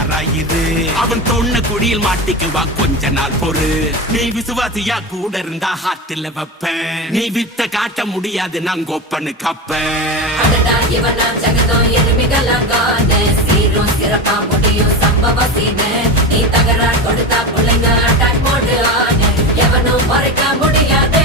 உஷாராயிரு. அவன் தொன்ன குடியில் மாட்டிக்குவா கொஞ்ச நாள் பொறு. நீ விசுவாசியா கூட இருந்தா ஹார்ட்ல வைப்பேன். நீ வித்த காட்ட முடியாது நான் கொப்பனு கப்பேன். சீரும் சிறப்பா முடியும் சம்பவ சீனு. நீ தகராறு கொடுத்தா பிள்ளைங்க அட்டாக் போடு ஆனு. எவனும் மறைக்க முடியாது.